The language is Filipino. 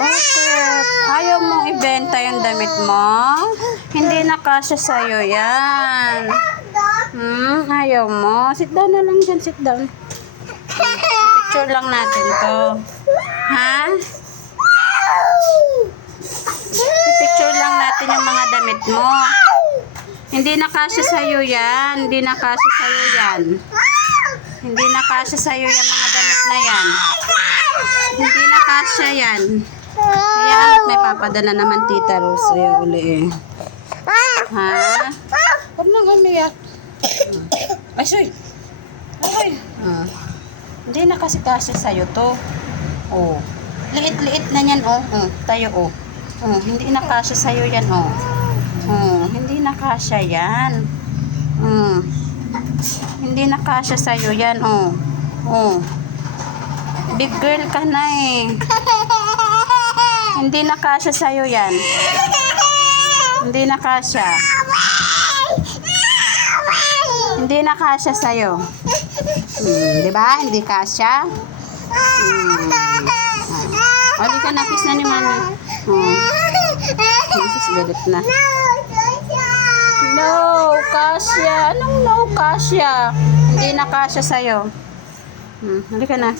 Bakit? Ayaw mong ibenta yung damit mo? Hindi na kasya sa'yo yan. Ayaw mo? Sit down na lang dyan, sit down. Picture lang natin to. Ha? Picture lang natin yung mga damit mo. Hindi na kasya sa'yo yan. Hindi na kasya sa'yo yan. Hindi na kasya sa'yo yan mga damit na yan. Hindi na kasya yan. Ayan, may papadala naman Tita Rose. Ayan uli eh. Ha? Huwag nang umiyak. Ay, soy. Okay. Hindi na kasi kasya sa'yo to. Oh. Liit-liit na yan, oh. Tayo, oh. Hindi na kasya sa'yo yan, oh. Hindi na kasya yan. Hindi na kasya sa'yo yan, oh. Big girl ka na eh. Hindi na kasya sa'yo yan. Hindi na kasya. Hindi na kasya sa'yo. Diba? Hindi kasya. Halika na, kiss na ni mami. Jesus, galit na. No, kasya. Anong no kasya? Hindi na kasya sa'yo. Halika na, kiss.